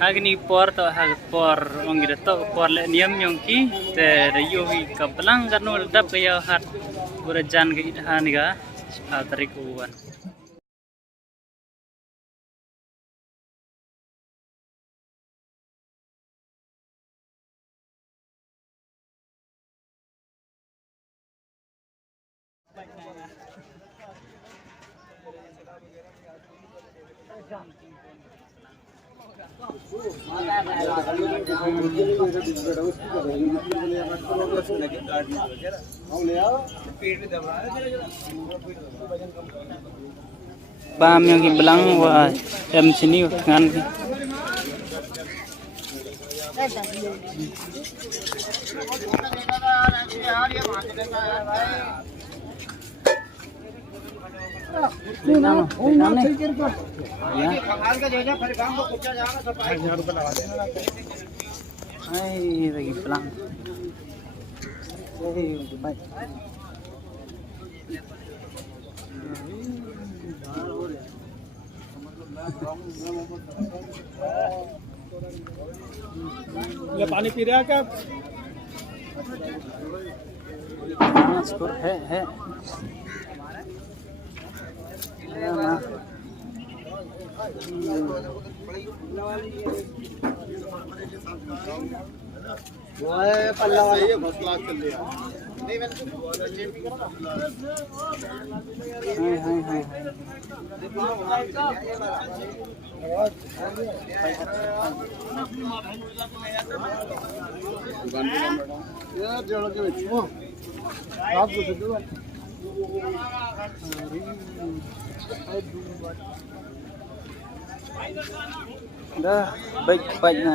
Agni por to hag por ongir to por le niam yongki te reyo hi kaplang ganul dap kaya hat burajan ke haniga tarik uwan. Bam yang hilang wah jam sini kan. Lagi pelang. ये पानी P रहा क्या? Score है पल्ला वाला ये first class चल रहा dah baik na